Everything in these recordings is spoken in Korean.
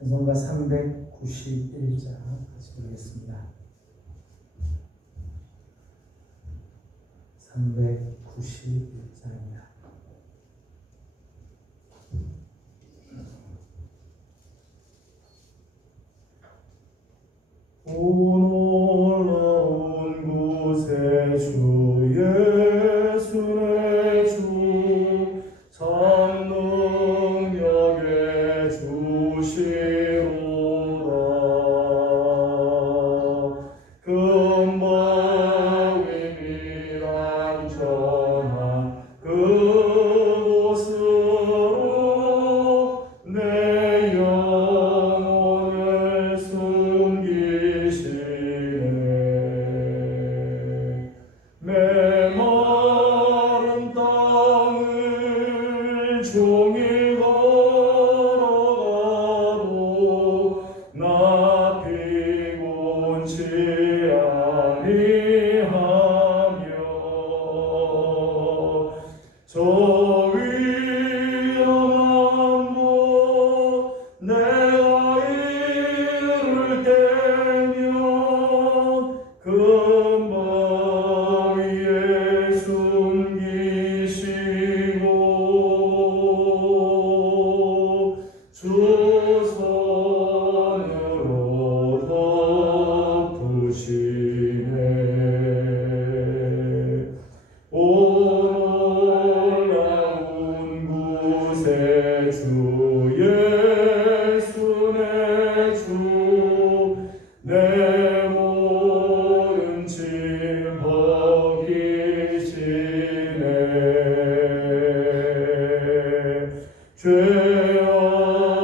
찬송가 391장 같이 부르겠습니다. 391장입니다. 올라온 곳에 주 예수의 주 성능력의 주시로다. 금방위랑 전한 그곳으로 내 영혼을 숨기시네. 메마른 땅을 종일 걸어가도 나 피곤치 아니하며 저 위험한 곳 내가 이를 때면 금방 위에 숨기시고 주 손으로 덮으시네. 올라온 곳에 주 예수의 주 내 모든 짐 벗기시네.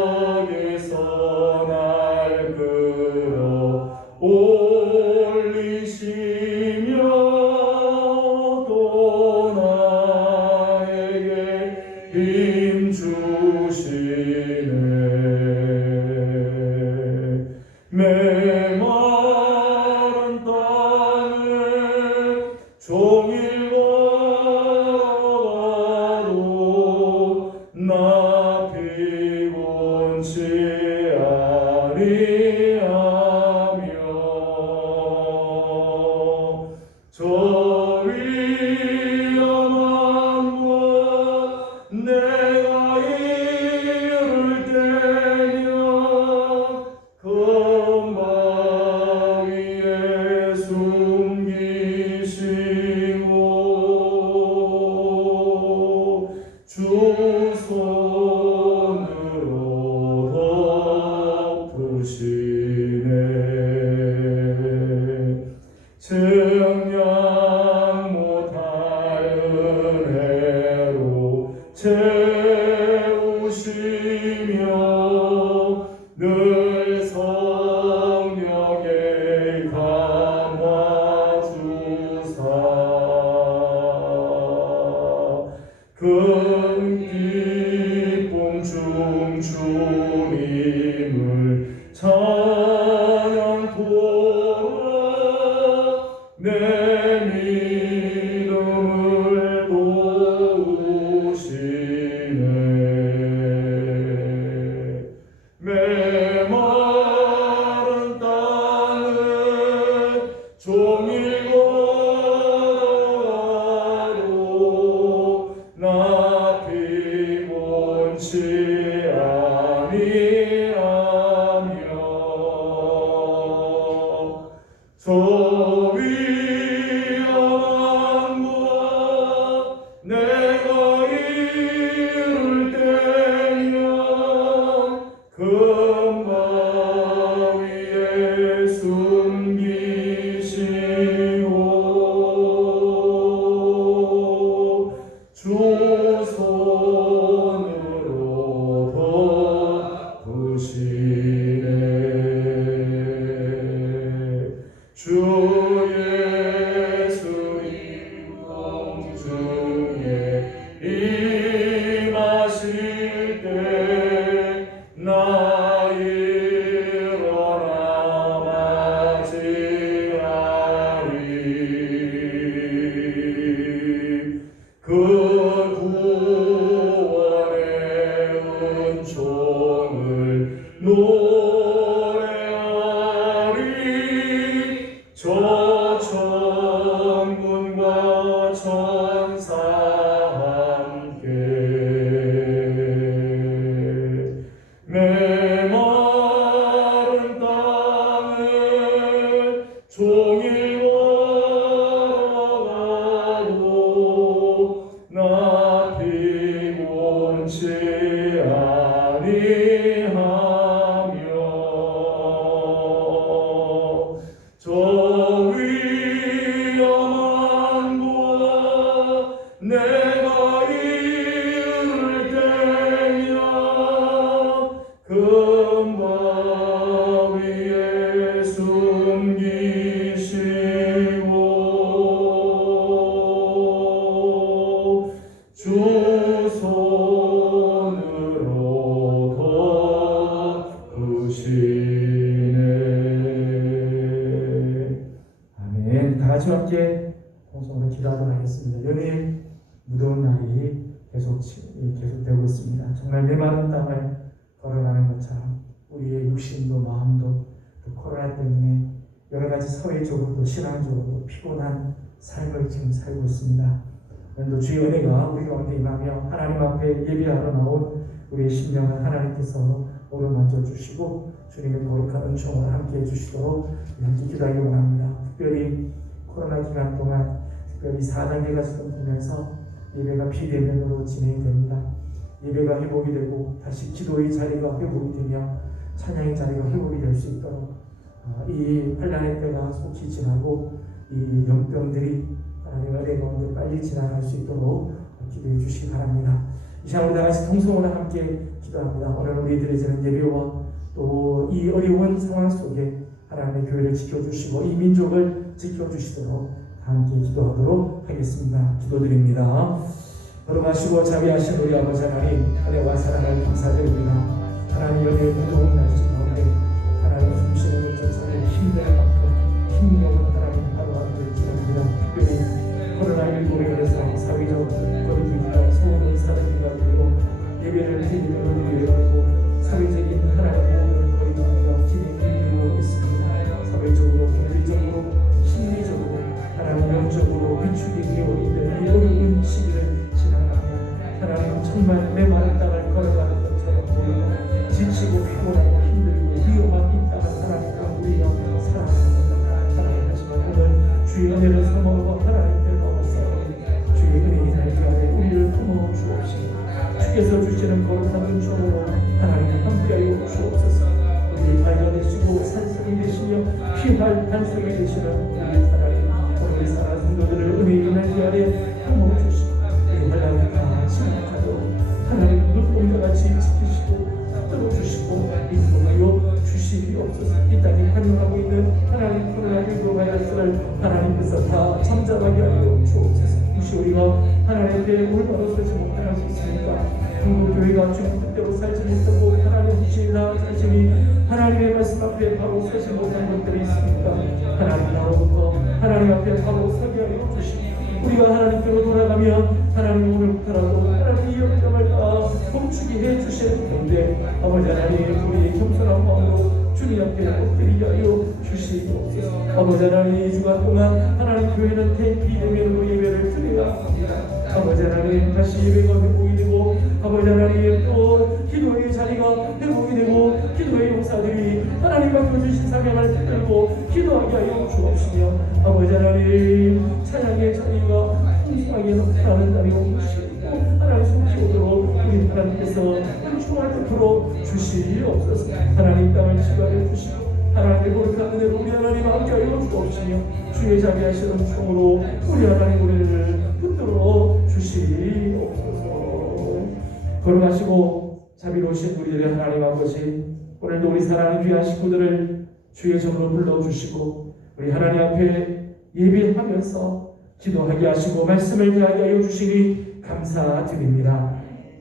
죄악에서 날 끌어 올리시며 또 나에게 힘 주시네. 메마른 땅을 종일 걸어가도 나 피곤치 아니하며 저 위험한 곳 내가 이를 때면 금방 위에 숨기시고 주 손으로 덮으시네. 증량 못할 은혜로 채우시며 늘 성령의 감화 주사 큰 기쁨 중 주님을 찬양토록 내 믿음을 도우시네. 아니하며 저 위험한 곳 내가 이를 때면 금바 위에 숨기시고 주 손으로 덮으시네. 아멘. 다 같이 함께 통성으로 기도하도록 하겠습니다. 연일 무더운 날이 계속되고 있습니다. 정말 메마른 땅을 걸어가는 것처럼 우리의 육신도 마음도 또 코로나 때문에 여러 가지 사회적으로도 신앙적으로도 피곤한 삶을 지금 살고 있습니다. 오늘도 주의 은혜가 우리 가운데 임하며 하나님 앞에 예배하러 나온 우리의 심령을 하나님께서 어루만져 주시고 주님의 거룩한 은총을 함께 해주시도록 함께 기도하기 원합니다. 특별히 코로나 기간 동안 특별히 4단계가 시작되면서 예배가 비대면으로 진행이 됩니다. 예배가 회복이 되고 다시 기도의 자리가 회복이 되며 찬양의 자리가 회복이 될 수 있도록 이 환난의 때가 속히 지나고 이 영병들이 하나님의 은혜 가운데 빨리 지나갈 수 있도록 기도해 주시기 바랍니다. 이 시간 우리 다 같이 통성으로 함께 기도합니다. 오늘 우리 드려지는 예배와 또 이 어려운 상황 속에 하나님의 교회를 지켜주시고 이 민족을 지켜주시도록 함께 기도하도록 하겠습니다. 기도드립니다. 걸어가시고 자비하신 우리 아버지 하나님, 은혜와 사랑을 감사드립니다. 하나님 연의 무더운 날씨 가운데 하나님 숨쉬는 것조차도 힘들 만큼 힘겨운 하나님 하루하루를 지냅니다. 특별히 코로나19로 인해서 사회적 거리두기가 소음의 사람들과 되고 예배를 드리는 어려고 사회적인 하나님 모든 거리두기가 진행되고 있습니다. 사회적으로, 경제적으로, 심리적으로, 하나님 영적으로 위축이 되어 있는 이 어려운 시기를 지나가며 하나님 정말 메마른 땅을 걸어가는 것처럼 보이고 지치고 피곤하고 힘들고 위험한 이 땅을 하나님과 우리가 살아갑니다. 하나님 하지만 오늘 주의 은혜를 삼아오고 하나님께 나와서 주의 은혜의 날개 아래 우리를 품어 주옵시고 주께서 주시는 거룩한 은총으로 하나님 함께하여 주옵소서. 우리를 발견되시고 산성이 되시며 피할 반석이 되시는 우리 하나님, 오늘 사랑 성도들을 은혜의 날개 아래 품어 주시고 이 환난을 다 지나가도록 하나님 눈동자 같이 지키시고 붙들어 주시고 인도하여 주시옵소서. 이 땅에 환영하고 있는 하나님 코로나19 바이러스를 하나님께서 다 잠잠하게 하여 주옵소서. 혹시 우리가 하나님 앞에 올바로 서지 못할 수 있습니까? 한국교회가 주님 뜻대로 살지 못하고 하나님 혹시 나 자신이 하나님의 말씀 앞에 바로 서지 못한 것들이 있습니까? 하나님 나로부터 하나님 앞에 바로 서게 하여 주시고 우리가 하나님께로 돌아가면 하나님 오늘부터라도 하나님 이 영감을 다 멈추게 해주실 텐데 아버지 하나님 우리의 겸손한 마음으로 주님 앞에 엎드리게 하여 주시옵소서. 아버지 하나님 이 주간 동안 하나님 교회는 비대면으로 예배를 드려야 합니다. 아버지 하나님 다시 예배가 회복이 되고 아버지 하나님 또 기도의 자리가 회복이 되고 기도의 용사들이 하나님 앞에 주신 사명을 붙들고 기도하게 하여 주옵시며 아버지 하나님 찬양의 자리가 풍성하게 넘쳐나는 날이 오시고 하나님 속히 오도록 우리 하나님께서 은총을 베풀어 주시옵소서. 하나님 땅을 지배하여 주시고 하나님의 거룩한 은혜로 우리 하나님 함께하여 주옵시며 주의 자비하신 은총으로 우리 하나님 우리를 붙들어 주시옵소서. 걸어가시고 자비로우신 우리들의 하나님 아버지, 오늘도 우리 사랑하는 귀한 식구들을 주의 점으로 불러주시고 우리 하나님 앞에 예배하면서 기도하게 하시고 말씀을 대하게 하여 주시니 감사드립니다.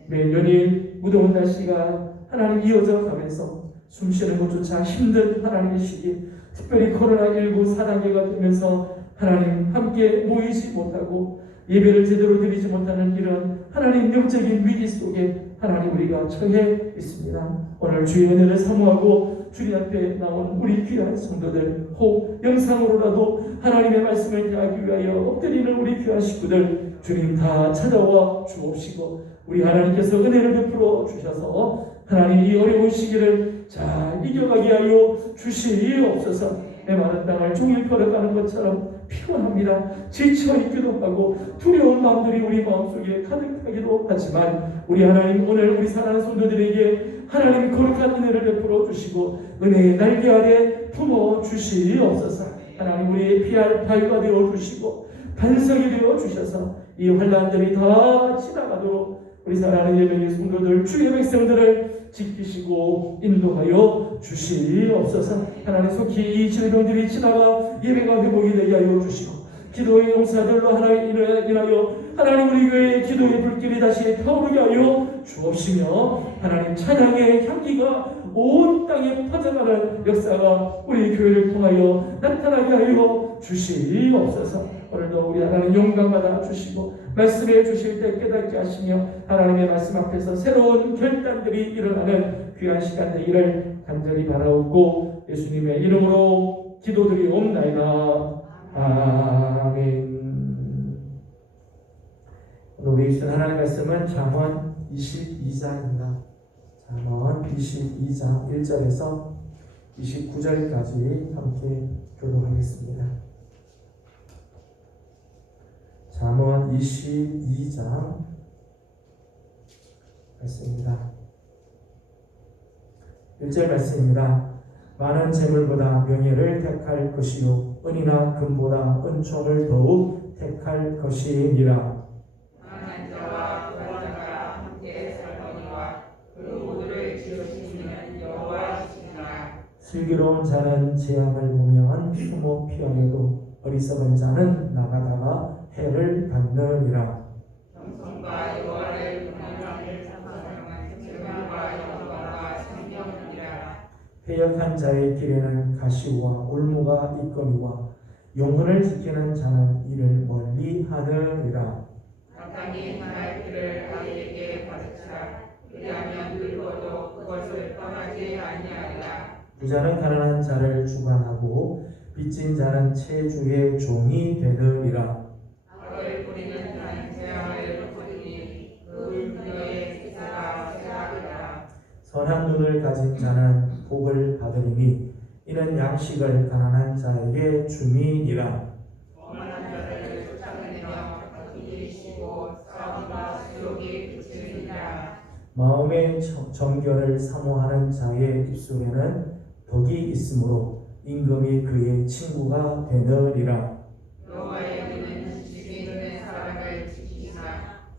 매일 연일 무더운 날씨가 하나님 이어져 가면서 숨쉬는 것조차 힘든 하나님의 시기, 특별히 코로나19 4단계가 되면서 하나님 함께 모이지 못하고 예배를 제대로 드리지 못하는 이런 하나님 영적인 위기 속에 하나님 우리가 처해 있습니다. 오늘 주의 은혜를 사모하고 주님 앞에 나온 우리 귀한 성도들, 혹 영상으로라도 하나님의 말씀을 대하기 위하여 엎드리는 우리 귀한 식구들 주님 다 찾아와 주옵시고 우리 하나님께서 은혜를 베풀어 주셔서 하나님 이 어려운 시기를 잘 이겨가게 하여 주시옵소서. 내 마른 땅을 종일 걸어가는 것처럼 피곤합니다. 지쳐있기도 하고 두려운 마음들이 우리 마음속에 가득하기도 하지만 우리 하나님 오늘 우리 사랑하는 성도들에게 하나님 거룩한 은혜를 베풀어 주시고 은혜의 날개 아래 품어 주시옵소서. 하나님 우리의 피할 바위가 되어 주시고 반석이 되어 주셔서 이 환난들이 다 지나가도록 우리 사랑하는 예배의 성도들 주의 백성들을 지키시고 인도하여 주시옵소서. 하나님 속히 이 질병들이 지나가 예배가 회복이 되게 하여 주시고 기도의 용사들로 하나님 인하여 하나님 우리 교회의 기도의 불길이 다시 타오르게 하여 주옵시며 하나님 찬양의 향기가 온 땅에 퍼져가는 역사가 우리 교회를 통하여 나타나게 하여 주시옵소서. 오늘도 우리 하나님 영광받아 주시고 말씀해 주실 때 깨닫게 하시며 하나님의 말씀 앞에서 새로운 결단들이 일어나는 귀한 시간 되기를 간절히 바라옵고 예수님의 이름으로 기도드리옵나이다. 아멘. 오늘 우리 주신 하나님의 말씀은 잠언 22장입니다. 잠언 22장 1절에서 29절까지 함께 교독하겠습니다. 잠언 22장 말씀입니다. 1절 말씀입니다. 많은 재물보다 명예를 택할 것이요 은이나 금보다 은총을 더욱 택할 것이니라. 강한 자와 부자가 함께 살거니와 그 모두를 지으시는 여호와시니라. 슬기로운 자는 재앙을 보면 숨어 피하려도 어리석은 자는 나가다가 해를 받느니라. 정성과 여호와를 공경하는 사람은 재물과 영광과 생명이니라. 패역한 자의 길에는 가시와 올무가 있거니와 영혼을 지키는 자는 이를 멀리 하느니라. 마땅히 행할 길을 아이에게 가르치라. 그리하면 늙어도 그것을 떠나지 아니하리라. 부자는 가난한 자를 주관하고 빚진 자는 채주의 종이 되느니라. 악을 부리는 자는 재앙을 거두니 그 그녀의 기사가 쇠하리라. 선한 눈을 가진 자는 복을 받으리니 이는 양식을 가난한 자에게 줌이니라. 오만한 자를 쫓아내며 거두시고 싸움과 수욕이 그치리라. 마음의 정결을 사모하는 자의 입술에는 덕이 있으므로 임금이 그의 친구가 되느니라. 여호와의 눈은 지식이 있는 사람을 지키시나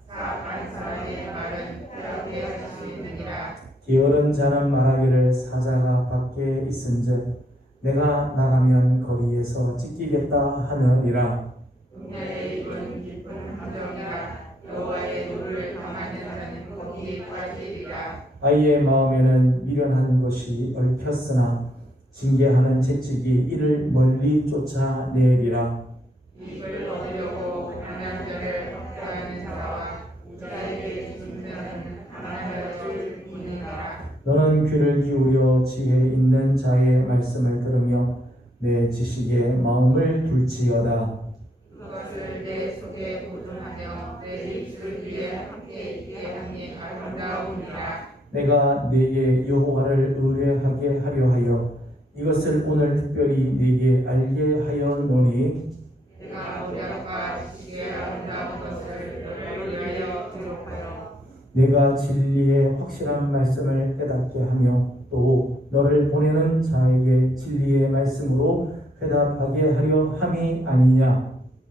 사악한 사람의 말은 패하게 하시느니라. 게으른 자는 말하기를 사자가 밖에 있은즉 내가 나가면 거리에서 찢기겠다 하느니라. 음녀의 입은 깊은 함정이라. 여호와의 노를 당하는 자는 거기에 빠지리라. 아이의 마음에는 미련한 것이 얽혔으나 징계하는 채찍이 이를 멀리 쫓아내리라. 입을 얻으려고 가난한 자를 학대하는 자와 부자에게 주는 자는 가난한 자를 뿐이니라. 너는 귀를 기울여 지혜 있는 자의 말씀을 들으며 내 지식에 마음을 둘지어다. 그것을 내 속에 보존하며 내 입술 위에 함께 있게 하니 아름다우니라. 내가 네게 여호와를 의뢰하게 하려 하여 이것을 오늘 특별히 네게 알게 하였노니 내가 언약과 지식의 아름다운 것을 너를 위하여 기록하여 내가 진리의 확실한 말씀을 깨닫게 하며 또 너를 보내는 자에게 진리의 말씀으로 회답하게 하려 함이 아니냐.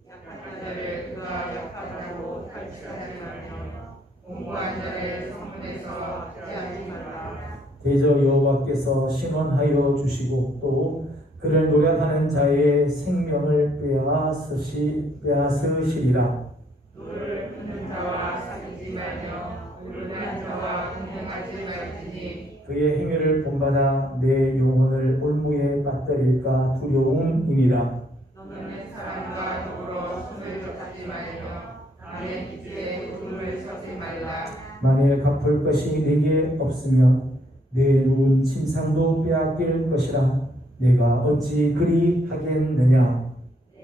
약한 자를 그가 약하다고 탈취하지 말며 공고한 자를 성문에서 하지 말라. 대저 여호와께서 신원하여 주시고 또 그를 노력하는 자의 생명을 빼앗으시리라. 너를 끊는 자와 사귀지 말며 불운한 자와 동행하지 말지니 그의 행위를 본받아 내 영혼을 올무에 빠뜨릴까 두려움이니라. 너는 사람과 더불어 손을 잡지 말며 남의 기준에 구름을 서지 말라. 만일 갚을 것이 내게 없으면 내 누운 침상도 빼앗길 것이라. 내가 어찌 그리 하겠느냐.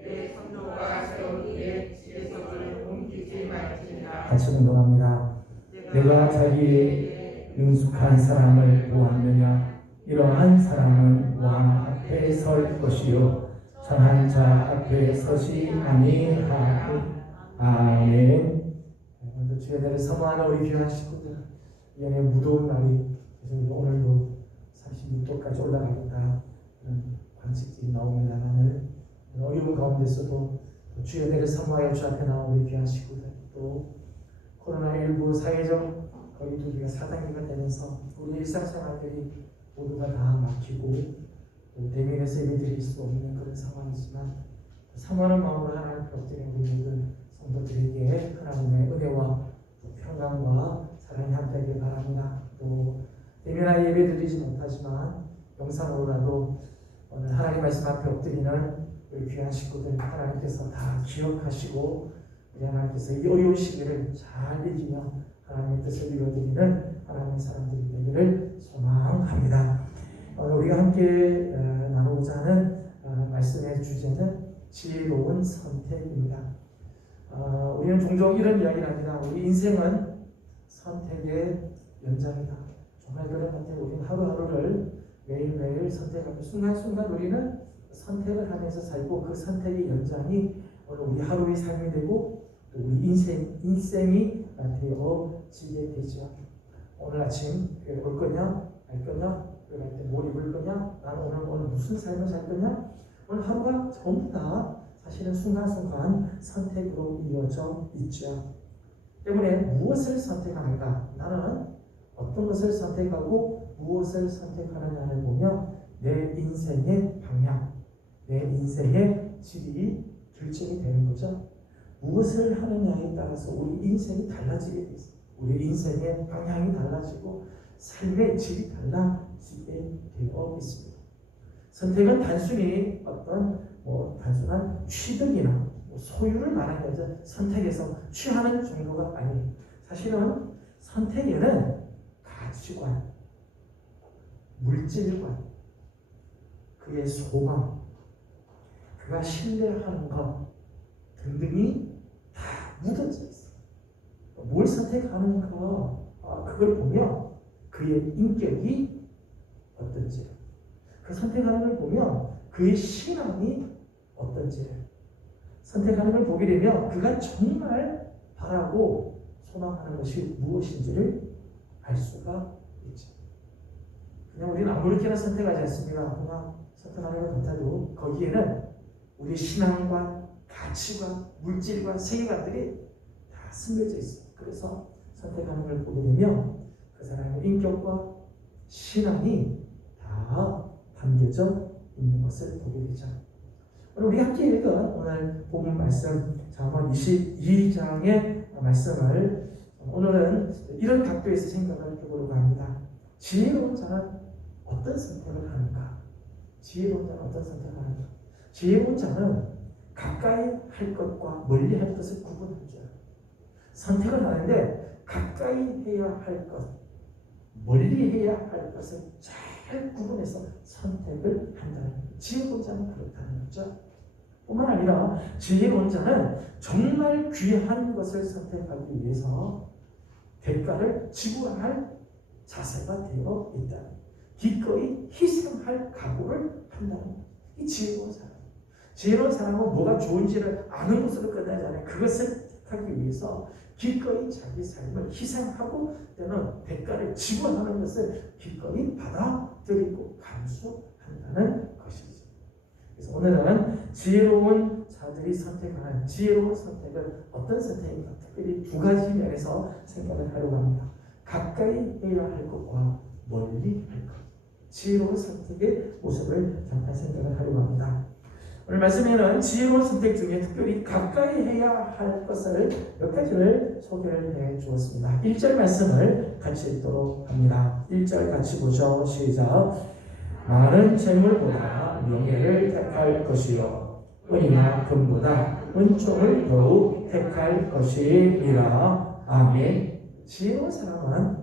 내 선조가 세우기에 지혜속을 옮기지 말지니라. 같이 운동합니다. 내가 자기의 능숙한 사람을 보았느냐. 이러한 사람은 왕 앞에 설 것이요 선한 자 앞에 서시 아니하니. 아멘. 오늘도 주의 날을 사모하는 우리 귀한 식구들, 이 안에 무더운 날이 그래서 오늘도 36도까지 올라가겠다 그런 관측들이 나옵니다만은 어려운 가운데서도 주의 날을 사모하여 주 앞에 나온 우리 귀한 식구들, 또 코로나19 사회적 거리두기가 4단계가 되면서 우리 일상생활들이 모두가 다 막히고 또 대면에서 예배드릴 수 없는 그런 상황이지만 사모하는 마음으로 하나님 엎드린 우리 모든 성도들에게 하나님의 은혜와 평강과 사랑이 함께하길 바랍니다. 또 대면하여 예배드리지 못하지만 영상으로라도 오늘 하나님 말씀 앞에 엎드리는 우리 귀한 식구들 하나님께서 다 기억하시고 우리 하나님께서 이 어려운 시기를 잘 이기며 하나님의 뜻을 이루어드리는 하나님의 사람들이 되기를 소망합니다. 오늘 우리가 함께 나누고자 하는 말씀의 주제는 지혜로운 선택입니다. 우리는 종종 이런 이야기를 합니다. 우리 인생은 선택의 연장이다. 정말 그런 것 같아요. 우리는 하루하루를 매일매일 선택하고 순간순간 우리는 선택을 하면서 살고 그 선택의 연장이 오늘 우리 하루의 삶이 되고 또 우리 인생이 되어지게 되죠. 오늘 아침 올 거냐 알 거냐 그럴 때 뭘 입을 거냐 나는 오늘 무슨 삶을 살 거냐 오늘 하루가 전부 다 사실은 순간순간 선택으로 이루어져 있죠. 때문에 무엇을 선택하는가 나는 어떤 것을 선택하고 무엇을 선택하느냐를 보며 내 인생의 방향 내 인생의 질이 결정이 되는 거죠. 무엇을 하느냐에 따라서 우리 인생이 달라지게 돼 있어요. 우리 인생의 방향이 달라지고 삶의 질이 달라지게 되어 있습니다. 선택은 단순히 어떤 단순한 취득이나 소유를 말하는 것은 선택에서 취하는 정도가 아니에요. 사실은 선택에는 가치관, 물질관, 그의 소망, 그가 신뢰하는 것 등등이 다 묻어져 있어요. 뭘 선택하는가 그걸 보며 그의 인격이 어떤지 그 선택하는 걸 보면 그의 신앙이 어떤지를 선택하는 걸 보게 되면 그가 정말 바라고 소망하는 것이 무엇인지를 알 수가 있죠. 그냥 우리는 아무렇게나 선택하지 않습니다. 그냥 선택하는 것 같아도 거기에는 우리의 신앙과 가치관, 물질과 세계관들이 다 스며져 있어요. 그래서 선택하는 걸 보게 되면 그 사람의 인격과 신앙이 다 담겨져 있는 것을 보게 되죠. 오늘 우리 함께 읽은 오늘 본문 말씀 잠언 22장의 말씀을 오늘은 이런 각도에서 생각을 해보려고 합니다. 지혜로운 자는 어떤 선택을 하는가? 지혜로운 자는 어떤 선택을 하는가? 지혜로운 자는 가까이 할 것과 멀리 할 것을 구분할 줄 알아요. 선택을 하는데 가까이 해야 할 것, 멀리 해야 할 것을 잘 구분해서 선택을 한다는 거예요. 지혜로운 자는 그렇다는 거죠. 뿐만 아니라 지혜로운 자는 정말 귀한 것을 선택하기 위해서 대가를 지불할 자세가 되어 있다. 기꺼이 희생할 각오를 한다는 거예요. 이 지혜로운 사람. 지혜로운 사람은 뭐가 좋은지를 아는 것으로 끝나지 않아요. 그것을 하기 위해서 기꺼이 자기 삶을 희생하고 때는 대가를 지불하는 것을 기꺼이 받아들이고 감수한다는 것이죠. 그래서 오늘은 지혜로운 자들이 선택하는 지혜로운 선택을 어떤 선택인가 특별히 두 가지 면에서 생각을 하려고 합니다. 가까이 해야 할 것과 멀리 할 것. 지혜로운 선택의 모습을 잠깐 생각을 하려고 합니다. 오늘 말씀에는 지혜로운 선택 중에 특별히 가까이 해야 할 것을 몇 가지를 소개를 해 주었습니다. 1절 말씀을 같이 읽도록 합니다. 1절 같이 보죠. 시작. 많은 재물보다 명예를 택할 것이요 은이나 금보다 은총을 더욱 택할 것이니라. 아멘. 지혜로운 사람은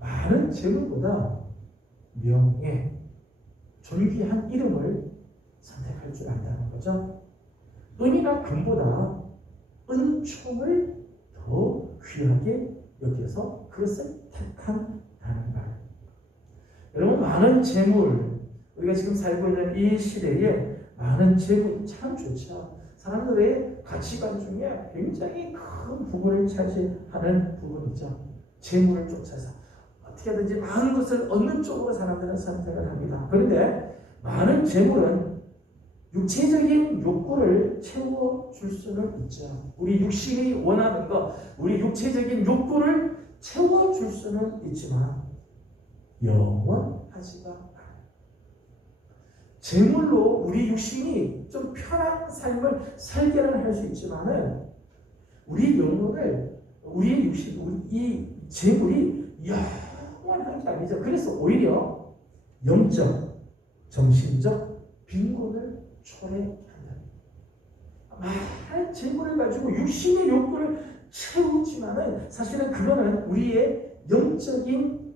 많은 재물보다 명예, 존귀한 이름을 선택할 줄 안다는 거죠. 은이나 금보다 은총을 더 귀하게 여겨서 그것을 택한다는 거예요. 여러분 많은 재물, 우리가 지금 살고 있는 이 시대에 많은 재물이 참 좋죠. 사람들의 가치관 중에 굉장히 큰 부분을 차지하는 부분이죠. 재물을 쫓아서 어떻게든지 많은 것을 얻는 쪽으로 사람들은 선택을 합니다. 그런데 많은 재물은 육체적인 욕구를 채워줄 수는 있죠. 우리 육신이 원하는 것, 우리 육체적인 욕구를 채워줄 수는 있지만 영원하지가 않아요. 재물로 우리 육신이 좀 편한 삶을 살게는 할 수 있지만은 우리 영혼을, 우리의 육신, 우리 이 재물이 영원한 게 아니죠. 그래서 오히려 영적, 정신적 빈곤을 초래한다. 많은 재물을 가지고 육신의 욕구를 채우지만은 사실은 그거는 우리의 영적인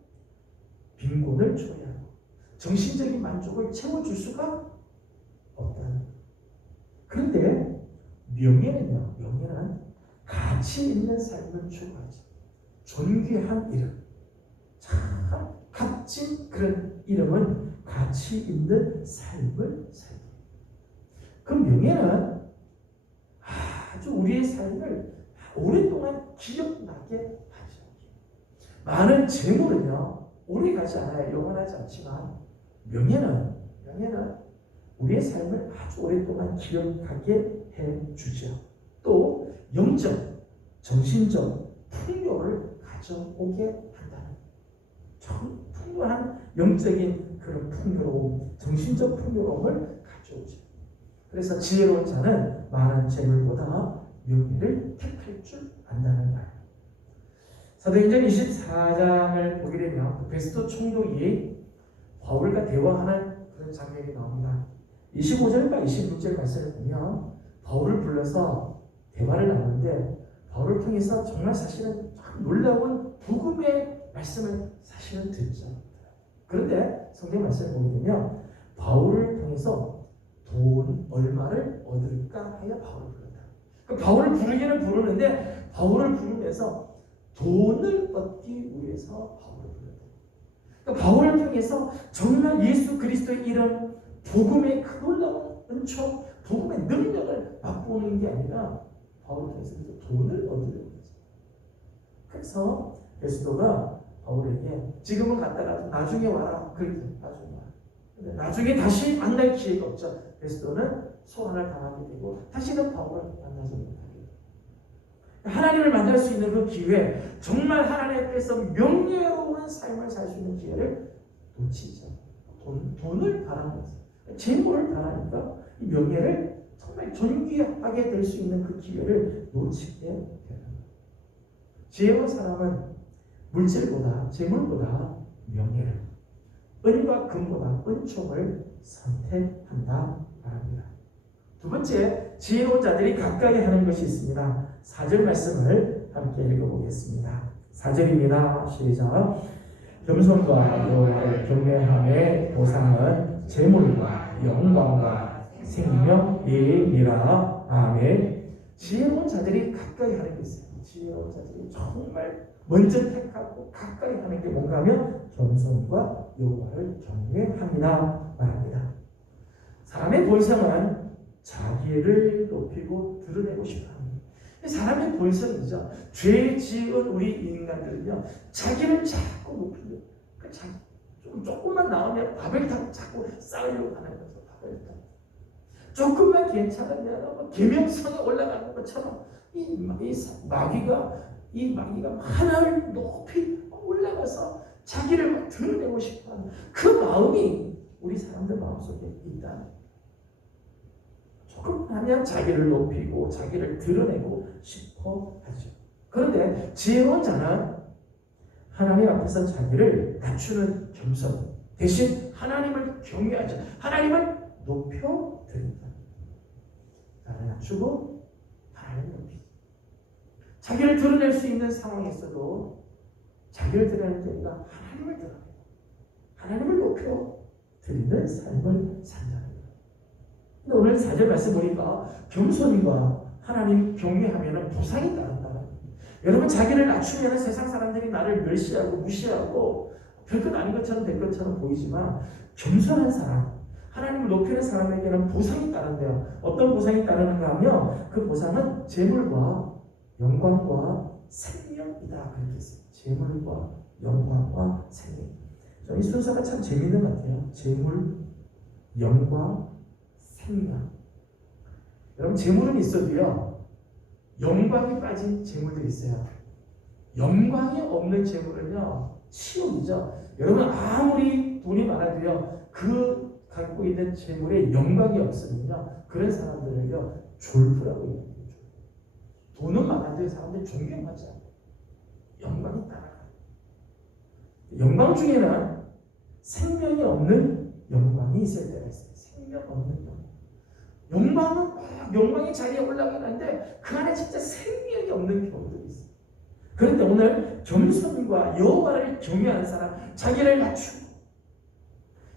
빈곤을 초래하고 정신적인 만족을 채워줄 수가 없다는. 그런데 명예는요, 명예는 가치 있는 삶을 추구하지. 존귀한 이름, 참 값진 그런 이름은 가치 있는 삶을 살기. 그 명예는 아주 우리의 삶을 오랫동안 기억나게 하죠. 많은 재물은요, 오래 가지 않아요. 영원하지 않지만 명예는 우리의 삶을 아주 오랫동안 기억하게 해주죠. 또 영적, 정신적 풍요를 가져오게 한다는, 참 풍요한 영적인 그런 풍요로움, 정신적 풍요로움을 가져오죠. 그래서 지혜로운 자는 많은 재물보다 명예를 택할 줄 안다는 말. 사도행전 24장을 보게 되면 베스도 총독이 바울과 대화하는 그런 장면이 나옵니다. 25절과 26절 말씀을 보면 바울을 불러서 대화를 나누는데 바울을 통해서 정말 사실은 참 놀라운 복음의 말씀을 사실은 듣죠. 그런데 성경 말씀을 보게 되면 바울을 통해서 돈 얼마를 얻을까 하여 바울을 불렀다. 그 바울을 부르기는 부르는데 바울을 부르면서 돈을 얻기 위해서 바울을 불렀다. 그러니까 바울을 통해서 정말 예수 그리스도의 이름, 복음의 그 놀라운 은총, 복음의 능력을 맛보는 게 아니라 바울을 통해서 돈을 얻으려고 했죠. 그래서 베스도가 바울에게 지금은 갔다가 나중에 와라. 그렇게 나중에 와라. 근데 나중에 다시 만날 기회가 없죠. 베스도는 소환을 당하게 되고 다시는 바울을 만나지 못하게 돼요. 하나님을 만날 수 있는 그 기회, 정말 하나님 앞에서 명예로운 삶을 살 수 있는 기회를 놓치죠. 돈을 바라면서, 재물을 바라니까 이 명예를 정말 존귀하게 될 수 있는 그 기회를 놓치게 돼요. 지혜로운 사람은 물질보다, 재물보다 명예를, 은과 금보다 은총을 선택한다 말합니다. 두 번째, 지혜로운 자들이 가까이 하는 것이 있습니다. 4절 말씀을 함께 읽어보겠습니다. 4절입니다. 시작. 겸손과 여호와를 경외함의 보상은 재물과 영광과 생명이니라. 아멘. 지혜로운 자들이 가까이 하는 게 있어요. 지혜로운 자들이 정말 먼저 택하고 가까이 하는 게 뭔가 하면 겸손과 여호와를 경외함이라 말합니다. 사람의 본성은 자기를 높이고 드러내고 싶어합니다. 사람의 본성이죠. 죄 지은 우리 인간들은요, 자기를 자꾸 높이고, 조금만 나오면 바벨탑 자꾸 쌓으려고 하는 거죠. 바벨탑. 조금만 괜찮으면 계명성에 올라가는 것처럼 이 마귀가 하나를 높이 올라가서 자기를 드러내고 싶어하는 그 마음이 우리 사람들 마음속에 있다. 조금 하면 자기를 높이고 자기를 드러내고 싶어 하죠. 그런데 지혜로운 자는 하나님 앞에서 자기를 낮추는 겸손, 대신 하나님을 경외하죠. 하나님을 높여드린다. 나를 낮추고 하나님을 높이죠. 자기를 드러낼 수 있는 상황에 있어도 자기를 드러내는 게 아니라 하나님을 드러내고 하나님을 높여드리는 삶을 산다는 거예요. 근데 오늘 4절 말씀 보니까 겸손과 하나님 경외하면 보상이 따른다. 여러분, 자기를 낮추면 세상 사람들이 나를 멸시하고 무시하고 별것 아닌 것처럼 될 것처럼 보이지만 겸손한 사람, 하나님을 높이는 사람에게는 보상이 따른대요. 어떤 보상이 따르는가 하면 그 보상은 재물과 영광과 생명이다. 그렇게 했어요. 재물과 영광과 생명. 이 순서가 참 재미있는 것 같아요. 재물, 영광, 생명. 여러분 재물은 있어도요. 영광이 빠진 재물들이 있어요. 영광이 없는 재물은요. 치욕이죠. 여러분 아무리 돈이 많아도요. 그 갖고 있는 재물에 영광이 없으면요. 그런 사람들은요. 졸부라고 얘기해요. 돈은 많아도 사람들이 존경하지 않아요. 영광이 따라가요. 영광 중에는 생명이 없는 영광이 있을 때가 있어요. 생명 없는 영광. 영광은 막 영광의 자리에 올라가긴 하는데 그 안에 진짜 생명이 없는 경우들이 있어요. 그런데 오늘 겸손과 여호와를 경외하는 사람, 자기를 낮추고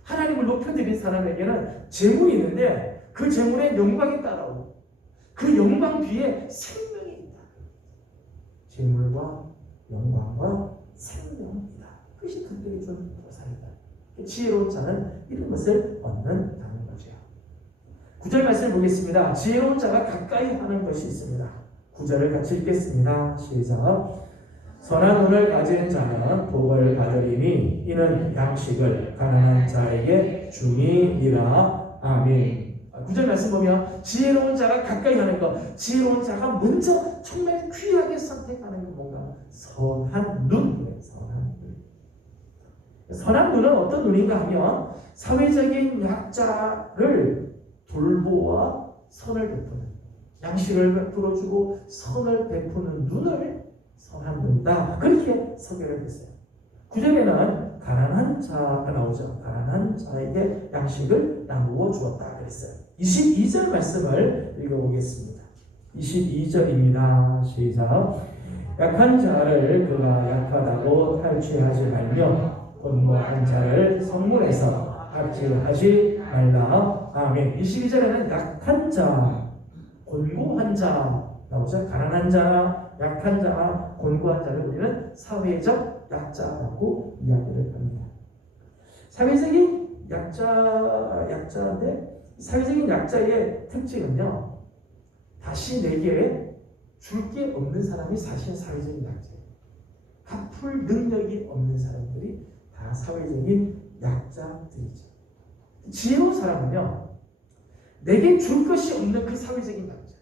하나님을 높여드린 사람에게는 재물이 있는데 그 재물에 영광이 따라오고 그 영광 뒤에 생명이 있다. 재물과 영광과 생명이다. 그것이 그들이 준 보상이다. 지혜로운 자는 이런 것을 얻는다는 거죠. 9절 말씀을 보겠습니다. 지혜로운 자가 가까이 하는 것이 있습니다. 9절을 같이 읽겠습니다. 시작. 선한 눈을 가진 자는 복을 받으리니 이는 양식을 가난한 자에게 주니이라. 아멘. 9절 말씀 보면 지혜로운 자가 가까이 하는 것, 지혜로운 자가 먼저 정말 귀하게 선택하는 게 뭔가 선한 눈이에요. 선한 눈. 선한 눈은 어떤 눈인가 하면 사회적인 약자를 돌보아 선을 베푸는, 양식을 베풀어주고 선을 베푸는 눈을 선한 눈이다. 그렇게 소개를 했어요. 9절에는 가난한 자가 나오죠. 가난한 자에게 양식을 나누어 주었다 그랬어요. 22절 말씀을 읽어보겠습니다. 22절입니다. 시작. 약한 자를 그가 약하다고 탈취하지 말며 곤고한 자를 성문에서 합질하지 말라. 아멘. 22절에는 약한 자, 곤고한 자 나오죠. 가난한 자, 약한 자, 곤고한 자를 우리는 사회적 약자라고 이야기를 합니다. 사회적인 약자인데 사회적인 약자의 특징은요. 다시 내게 줄 게 없는 사람이 사실 사회적인 약자예요. 갚을 능력이 없는 사람들이 다 사회적인 약자들이죠. 지혜로운 사람은요. 내게 줄 것이 없는 그 사회적인 약자.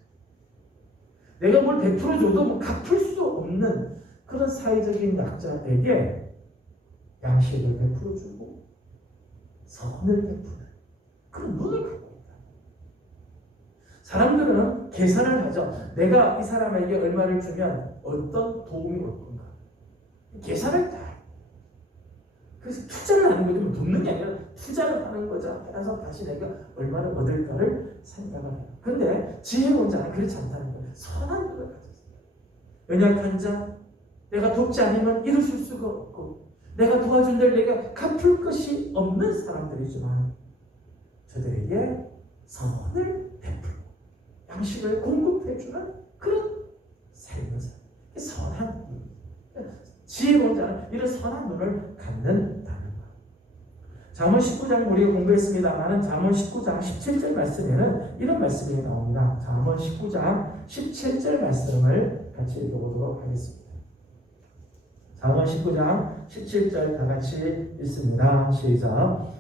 내가 뭘 베풀어줘도 뭐 갚을 수 없는 그런 사회적인 약자에게 양식을 베풀어주고 선을 베푸는 그런 눈을 갖고 있다. 사람들은 계산을 하죠. 내가 이 사람에게 얼마를 주면 어떤 도움이 올 건가. 계산을 다 해요. 그래서 투자를 하는 거죠. 돕는 게 아니라 투자를 하는 거죠. 그래서 다시 내가 얼마를 얻을까를 생각을 해요. 그런데 지혜로운 자는 그렇지 않다는 거예요. 선한 눈을 가졌어요. 연약한 자, 내가 돕지 않으면 일으킬 수가 없고 내가 도와준들 내가 갚을 것이 없는 사람들이지만 저들에게 선을 베풀고 양식을 공급해주는 그런 삶을 살아요. 선한 눈. 지혜로운 자는 이런 선한 눈을 갖는다는 것. 잠언 19장 우리가 공부했습니다만 잠언 19장 17절 말씀에는 이런 말씀이 나옵니다. 잠언 19장 17절 말씀을 같이 읽어보도록 하겠습니다. 잠언 19장 17절 다 같이 읽습니다. 시작.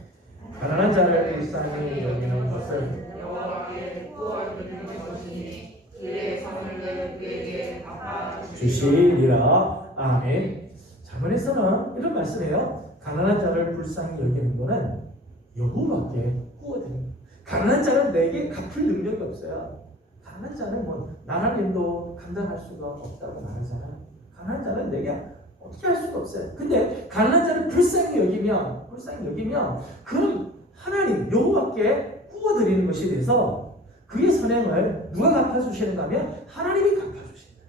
가난한 자를 불쌍히 여기는 것을 여호와께 구하기는 것이니 그의 선을 그에게 주시리라. 아멘. 잠언에서는 이런 말씀이에요. 가난한 자를 불쌍히 여기는 것은 여호와께 구워드리는 거예요. 가난한 자는 내게 갚을 능력이 없어요. 가난한 자는 뭐 하나님도 감당할 수가 없다고 말하잖아요. 가난한 자는 내게 어떻게 할 수가 없어요. 근데 가난한 자를 불쌍히 여기면 그럼 하나님 여호와께 구워드리는 것이 돼서 그의 선행을 누가 갚아주시는가 하면 하나님이 갚아주신다.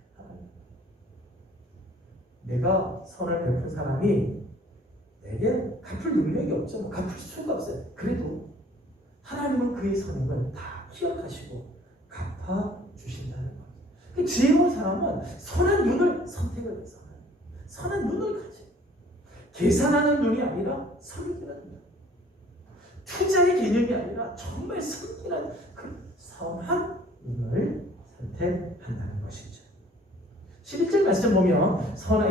내가 선을 베푼 사람이 내게 갚을 능력이 없죠. 갚을 수가 없어요. 그래도 하나님은 그의 선행을 다 기억하시고 갚아주신다는 거예요. 지혜로운 사람은 선한 눈을 선택을 해서 선한 눈을 가지. 계산하는 눈이 아니라 섬기는 눈. 투자의 개념이 아니라 정말 섬기는 그 선한 운을 선택한다는 것이죠. 11절 말씀 보면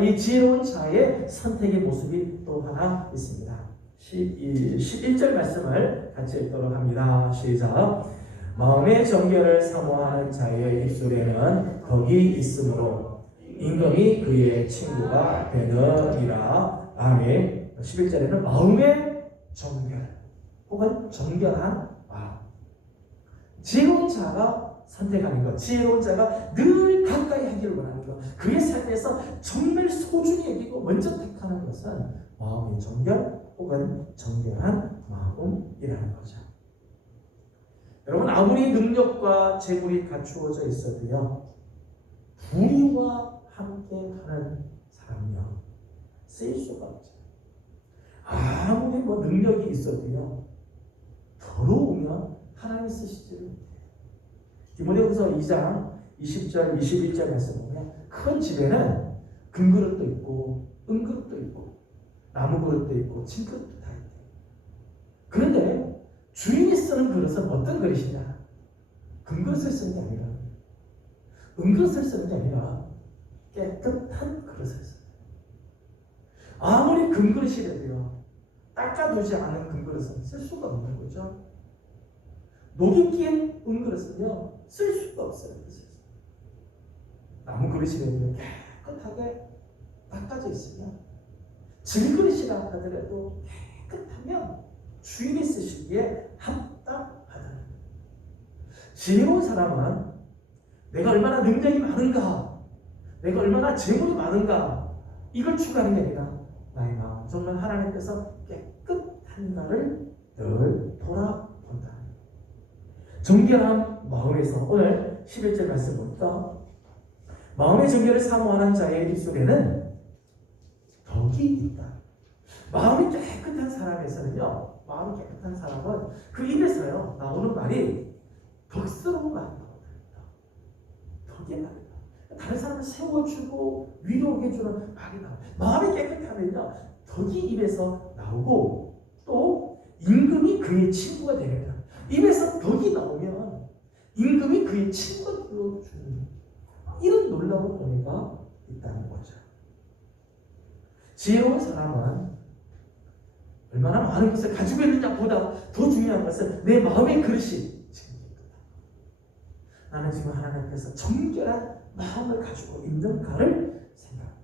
이 지혜로운 자의 선택의 모습이 또 하나 있습니다. 11절 말씀을 같이 읽도록 합니다. 시작. 마음의 정결을 사모하는 자의 입술에는 덕이 있으므로 임금이 그의 친구가 되느니라. 아멘. 11절에는 마음의 정결 혹은 정결한 마음. 지혜로운 자가 선택하는 것, 지혜로운 자가 늘 가까이 하기를 원하는 것, 그의 삶에서 정말 소중히 여기고 먼저 택하는 것은 마음의 정결 혹은 정결한 마음이라는 거죠. 여러분, 아무리 능력과 재물이 갖추어져 있어도요, 불의와 함께하는 사람은요 쓰일 수가 없어요. 아무리 능력이 있어도요 더러우면 하나님이 쓰시지를 못해요. 디모데후서 2장 20절 21절 말씀 보면 큰 집에는 금그릇도 있고 은그릇도 있고 나무그릇도 있고 진그릇도 다 있대요. 그런데 주인이 쓰는 그릇은 어떤 그릇이냐? 금그릇을 쓰는 게 아니라 은그릇을 쓰는 게 아니라 깨끗한 그릇을 써요. 아무리 금그릇이라도요 닦아두지 않은 금그릇은 쓸 수가 없는 거죠. 녹이 낀 은그릇은요 쓸 수가 없어요. 나무 그릇이라도 깨끗하게 닦아져 있으면 질그릇이라 하더라도 깨끗하면 주인이 쓰시기에 합당하다는 거예요. 지혜로운 사람은 내가 얼마나 능력이 많은가, 내가 얼마나 재물이 많은가 이걸 추구하는 게 아니라 나의 마음 정말 하나님께서 깨끗한가를 늘 돌아본다. 정결한 마음에서 오늘 11절 말씀 보니까 마음의 정결을 사모하는 자의 입술에는 덕이 있다. 마음이 깨끗한 사람에서는요, 마음이 깨끗한 사람은 그 입에서요 나오는 말이 덕스러운 말이 나옵니다. 덕이 나옵니다. 다른 사람을 세워주고 위로해주는 말이 나와요. 마음이 깨끗하면요 덕이 입에서 나오고 또 임금이 그의 친구가 됩니다. 입에서 덕이 나오면 임금이 그의 친구가 되어주는 이런 놀라운 은혜가 있다는 거죠. 지혜로운 사람은 얼마나 많은 것을 가지고 있느냐 보다 더 중요한 것은 내 마음의 그릇이 나는 지금 하나님께서 정결한 마음을 가지고 있는가를 생각합니다.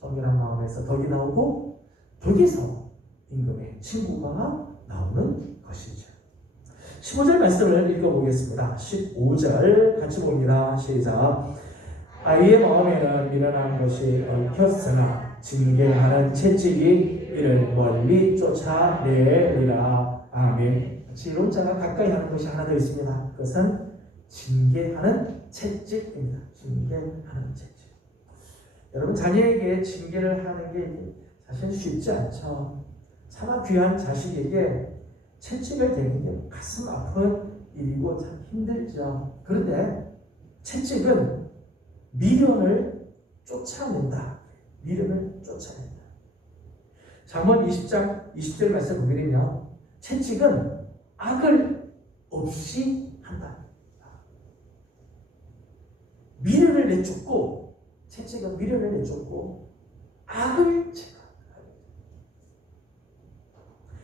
정결한 마음에서 덕이 나오고 덕에서 임금의 친구가 나오는 것이죠. 15절 말씀을 읽어보겠습니다. 15절 같이 봅니다. 시작. 아이의 마음에는 미련한 것이 얽혔으나 징계하는 채찍이 이를 멀리 쫓아내리라. 아멘. 지혜로운 자가 가까이 하는 것이 하나 더 있습니다. 그것은 징계하는 채찍입니다. 징계하는 채찍. 여러분, 자녀에게 징계를 하는 게 사실 쉽지 않죠. 차마 귀한 자식에게 채찍을 대는 게 가슴 아픈 일이고 참 힘들죠. 그런데 채찍은 미련을 쫓아낸다. 미련을 쫓아낸다. 잠언 20장 20절 말씀 보면요, 채찍은 악을 없이 한다. 미련을 내쫓고, 채찍은 미련을 내쫓고 악을 제거한다.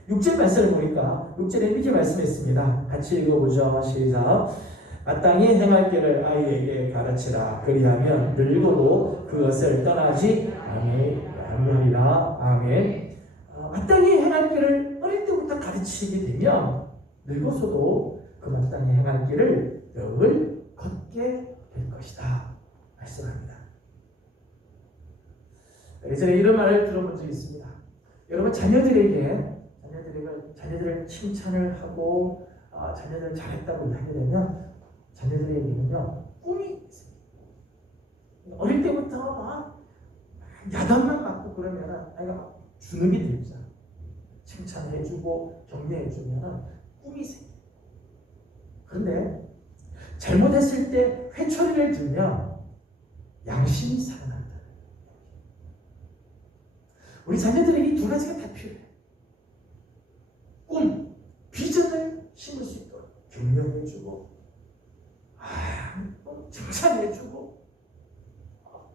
6절 말씀을 보니까 6절에 이렇게 말씀했습니다. 같이 읽어보죠. 시작. 마땅히 행할 길을 아이에게 가르치라. 그리하면 늙어도 그것을 떠나지 아니하리라. 아멘. 마땅히 행할 길을 어릴 때부터 가르치게 되면 늙어서도 그 마땅히 행할 길을 늘 걷게 될 것이다. 말씀합니다. 예전에 이런 말을 들어본 적이 있습니다. 여러분, 자녀들을 칭찬을 하고 자녀들 잘했다고 하게 되면 자녀들에게는요 꿈이 있어요. 어릴 때부터 막 야단만 맞고 그러면 아이가 막 주눅이 들죠. 칭찬해주고 격려해주면 꿈이 생겨요. 그런데 잘못했을 때 회초리를 들면 양심이 살아난다. 우리 자녀들에게 이 두 가지가 다 필요해요. 꿈, 비전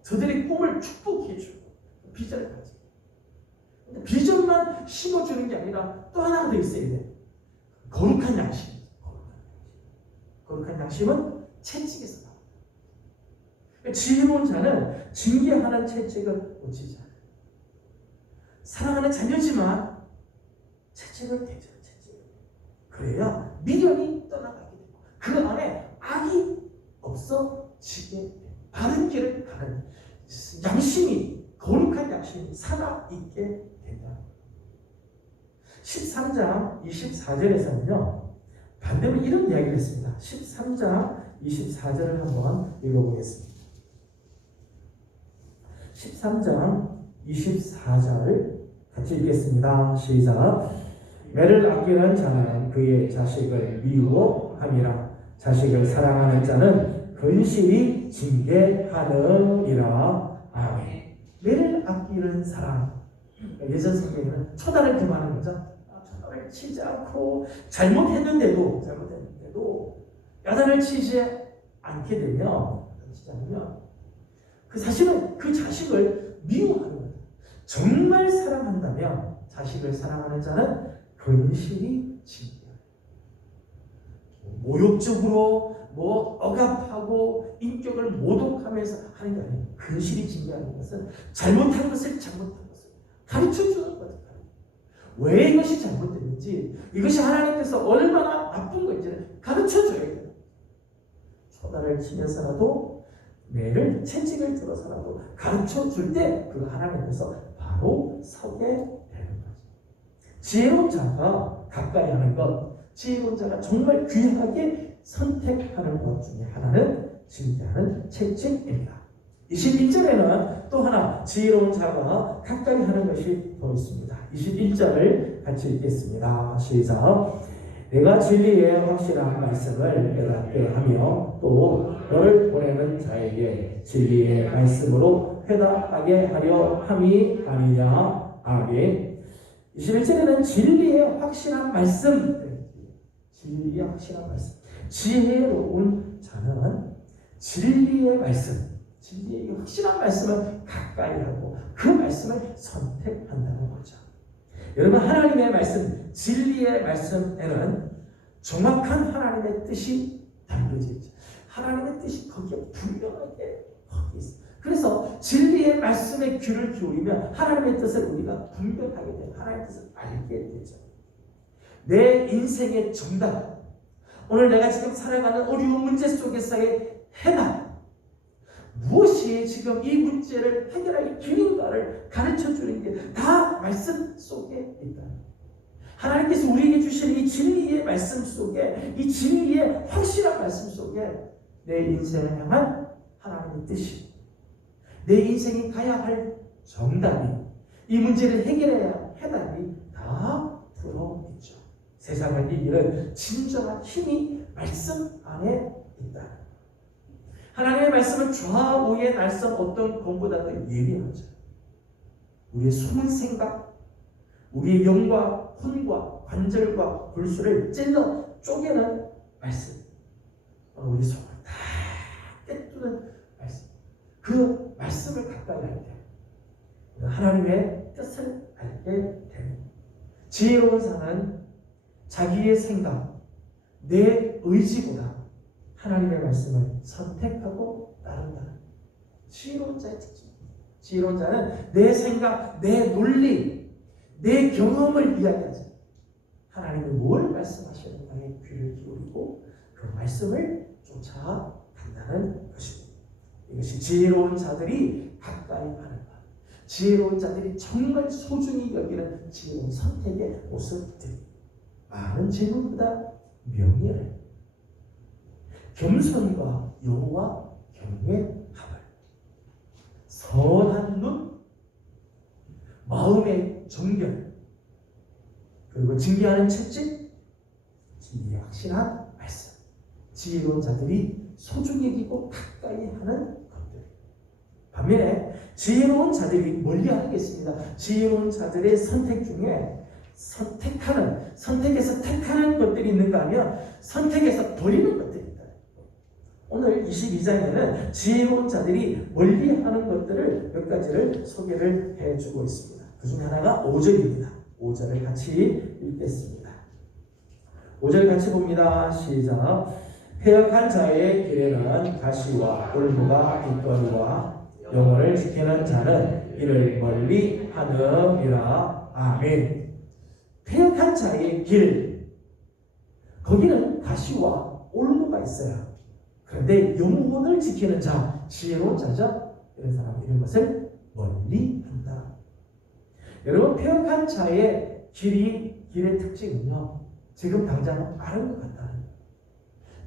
저들의 꿈을 축복해주고 비전을 가지고. 비전만 심어주는 게 아니라 또 하나가 더 있어야 돼. 거룩한 양심. 거룩한 양심은 채찍에서 나와. 지혜로운 자는 징계하는 채찍을 놓치지 않아요. 사랑하는 자녀지만 채찍을 대죠. 채찍을. 그래야 미련이 떠나가게 되고 그 안에 악이 없어지게 돼요. 바른 길을 가는 양심이, 거룩한 양심이 살아있게 된다. 13장 24절에서는요 반대로 이런 이야기를 했습니다. 13장 24절을 한번 읽어보겠습니다. 13장 24절 같이 읽겠습니다. 시작. 매를 아끼는 자는 그의 자식을 미워함이라. 자식을 사랑하는 자는 근실히 징계하느니라. 아멘. 매를 아끼는 사람. 예전 성경에는 초단을 금하는 거죠. 초단을 치지 않고 잘못했는데도 야단을 치지 않게 되면 그 사실은 그 자식을 미워하는 거예요. 정말 사랑한다면 자식을 사랑하는 자는 근실히 징계해요. 모욕적으로 억압하고 인격을 모독하면서 하는 게 아니에요. 근실히 징계하는 것은 잘못한 것을 가르쳐주는 거예요. 왜 이것이 잘못됐는지, 이것이 하나님께서 얼마나 나쁜 건지를 가르쳐줘야 돼요. 초단을 치면서라도, 매를 채찍을 들어서라도 가르쳐줄 때 그 하나님께서 바로 서게 되는 거죠. 지혜로운 자가 가까이 하는 것, 지혜로운 자가 정말 귀하게 선택하는 것 중에 하나는 징계하는 채찍입니다. 21절에는 또 하나 지혜로운 자가 가까이 하는 것이 더 있습니다. 21절을 같이 읽겠습니다. 시작. 내가 진리의 확실한 말씀을 깨닫게 하며 또 너를 보내는 자에게 진리의 말씀으로 회답하게 하려 함이 아니냐. 아멘. 21절에는 진리의 확실한 말씀, 진리의 확실한 말씀. 지혜로운 자는 진리의 말씀, 진리의 확실한 말씀을 가까이 하고 그 말씀을 선택한다는 거죠. 여러분, 하나님의 말씀, 진리의 말씀에는 정확한 하나님의 뜻이 담겨져 있죠. 하나님의 뜻이 거기에 분명하게 거기 있어요. 그래서 진리의 말씀에 귀를 기울이면 하나님의 뜻을 우리가 분별하게 돼요. 하나님의 뜻을 알게 되죠. 내 인생의 정답, 오늘 내가 지금 살아가는 어려운 문제 속에서의 해답, 무엇이 지금 이 문제를 해결하기 길인가를 가르쳐주는 게 다 말씀 속에 있다. 하나님께서 우리에게 주신 이 진리의 말씀 속에, 이 진리의 확실한 말씀 속에 내 인생을 향한 하나님의 뜻이, 내 인생이 가야 할 정답이, 이 문제를 해결해야 할 해답이 다 들어있죠. 세상을 이기는 진정한 힘이 말씀 안에 있다. 하나님의 말씀은 좌우의 날선 어떤 검보다도 예리하죠. 우리의 숨은 생각, 우리의 영과 혼과 관절과 골수를 찔러 쪼개는 말씀, 우리 속을 다 꿰뚫는 말씀. 그 말씀을 가까이 할 때 하나님의 뜻을 알게 됩니다. 지혜로운 자는 자기의 생각, 내 의지보다 하나님의 말씀을 선택하고 따른다는 지혜로운 자의 특징. 지혜로운 자는 내 생각, 내 논리, 내 경험을 이야기하지. 하나님이 뭘 말씀하시는가에 귀를 기울이고 그 말씀을 쫓아간다는 것입니다. 이것이 지혜로운 자들이 가까이 하는 것. 지혜로운 자들이 정말 소중히 여기는 지혜로운 선택의 모습들이 많은 질문보다 명예를, 겸손과 여호와 경외함을, 선한 눈, 마음의 정결, 그리고 징계하는 채찍, 진리의 확실한 말씀. 지혜로운 자들이 소중히 여기고 가까이 하는 것들. 반면에 지혜로운 자들이 멀리 하겠습니다. 지혜로운 자들의 선택 중에 선택해서 택하는 것들이 있는가 하면 선택해서 버리는 것들이 있다. 오늘 22장에는 지혜로운 자들이 멀리하는 것들을 몇 가지를 소개를 해주고 있습니다. 그 중에 하나가 5절입니다. 5절을 같이 읽겠습니다. 5절 같이 봅니다. 시작. 패역한 자의 길에는 가시와 올무가 있거니와 영혼을 지키는 자는 이를 멀리 하느니라. 아멘. 패역한 자의 길, 거기는 가시와 올무가 있어요. 그런데 영혼을 지키는 자, 지혜로운 자죠. 이런 사람이 이런 것을 멀리 한다. 여러분, 패역한 자의 길의 특징은요, 지금 당장 아는 것 같다는 거예요.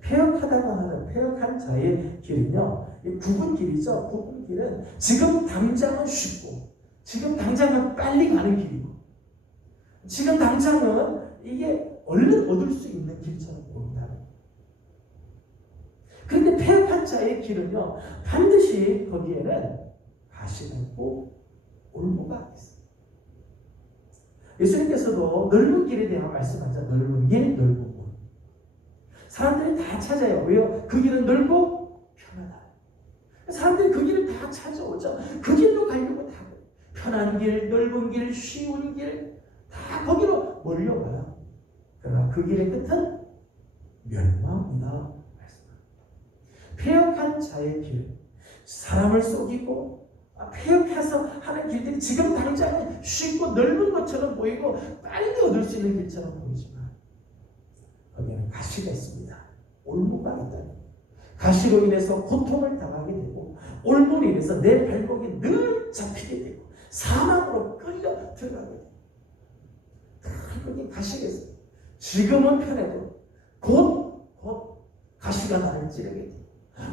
패역하다가 하는 패역한 자의 길은요, 굽은 길이죠. 굽은 길은 지금 당장은 쉽고, 지금 당장은 빨리 가는 길이고, 지금 당장은 이게 얼른 얻을 수 있는 길처럼 보인다는 거예요. 그런데 패역한 자의 길은요, 반드시 거기에는 가시가 있고 올무가 있어요. 예수님께서도 넓은 길에 대한 말씀하죠. 넓은 길, 넓은 문. 사람들이 다 찾아요. 왜요? 그 길은 넓고 편하다. 사람들이 그 길을 다 찾아오죠. 그 길로 가려고 다 편한 길, 넓은 길, 쉬운 길, 다 거기로 몰려가요. 그러나 그 길의 끝은 멸망이다. 패역한 자의 길, 사람을 속이고 패역해서 하는 길들이 지금 당장 쉽고 넓은 것처럼 보이고 빨리 얻을 수 있는 길처럼 보이지만 거기에는 가시가 있습니다. 올무가 있다니. 가시로 인해서 고통을 당하게 되고 올무로 인해서 내 발목이 늘 잡히게 되고 사망으로 끌려 들어가게 되고 거기 가시가 있어요. 지금은 편해도 곧 가시가 나를 찌르게 돼요.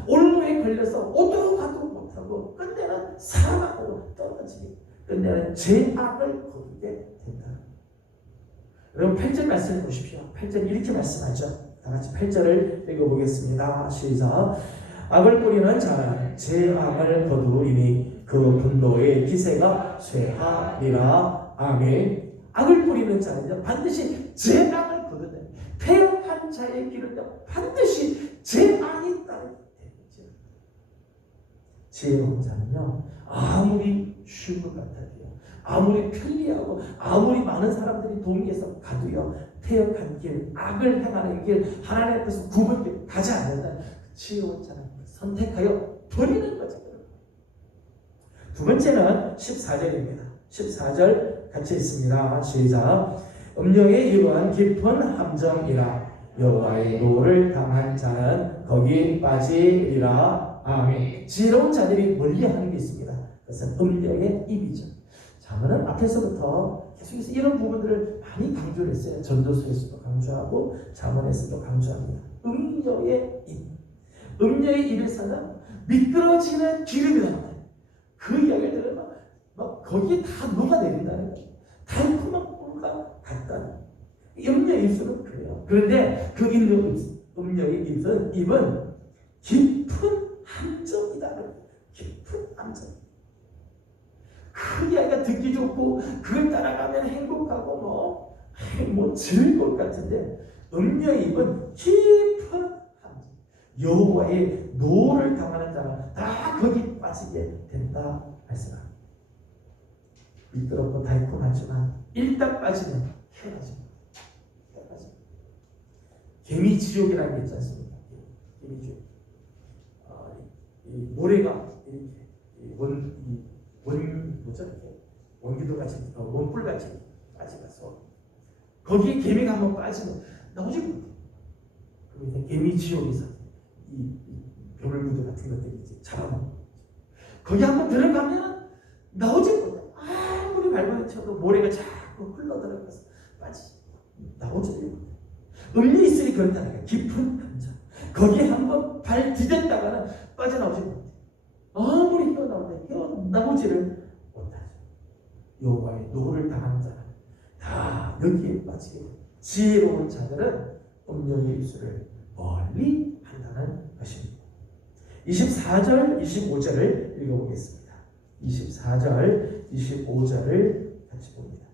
올무에 걸려서 오도 가도 못하고 끝내는 사망으로 떨어지게, 끝내는 죄악을 거두게 된다. 여러분 8절 말씀을 보십시오. 8절 이렇게 말씀하죠. 다 같이 8절을 읽어보겠습니다. 시작. 악을 뿌리는 자는 죄악을 거두리니 그 분노의 기세가 쇠하리라. 아멘. 악을 뿌리는 자는요 반드시 죄악을 거두는, 패역한 자의 길은요 반드시 죄악이 있다는 거예요. 지혜로운 자는요 아무리 쉬운 것 같아도, 아무리 편리하고 아무리 많은 사람들이 동의해서 가도요 패역한 길, 악을 행하는 길, 하나님 앞에서 굽은 길 가지 않는다. 지혜로운 자는 선택하여 버리는 거죠. 두 번째는 14절입니다. 14절 같이 읽습니다. 시작. 음령의 입은 깊은 함정이라 여호와의 노를 당한 자는 거기 빠지리라. 아멘. 지혜로운 자들이 멀리하는 게 있습니다. 그것은 음령의 입이죠. 자문은 앞에서부터 계속해서 이런 부분들을 많이 강조를 했어요. 전도서에서도 강조하고 자문에서도 강조합니다. 음령의 입. 음령의 입에서는 미끄러지는 기름이 나와요. 그 이야기를 들으면 막 거기에 다 녹아내린다는 거예요. 달콤한 꿀과 같다는 거예요. 음령의 입술은 그래요. 그런데 그 음령의 입은 깊은 함정이다. 깊은 함정. 그 이야기가 듣기 좋고 그걸 따라가면 행복하고 뭐 즐거울 것 같은데 음녀의 입은 깊은 함정. 여호와의 노를 당하는 자는 다 거기 빠지게 된다 말씀합니다. 미끄럽고 달콤하지만 일단 빠지면 헤어집니다. 개미지옥이라는 게 있지 않습니까? 개미지옥. 이 모래가 이렇게 원기도 같이 원뿔 같이 빠져가서 거기에 개미가 한번 빠지면 나오지 못해. 그리고 개미지옥에서 이 벼물무드 같은 것들이 이제 잡아먹는 거기 한번 들어가면 나오지 못해. 아무리 발버둥 쳐도 모래가 자꾸 흘러 들어가서 나오지 못해. 음리 있으니 그렇다는 거야. 깊은 함정. 거기에 한번 발 디뎠다가는 빠져나오지 못해. 아무리 헤어나오지를 못하죠. 여호와의 노를 당한 자는 다 여기에 빠지게 됩니다. 지혜로운 자들은 음령의 입술을 멀리 한다는 것입니다. 24절, 25절을 읽어보겠습니다. 24절, 25절을 같이 봅니다.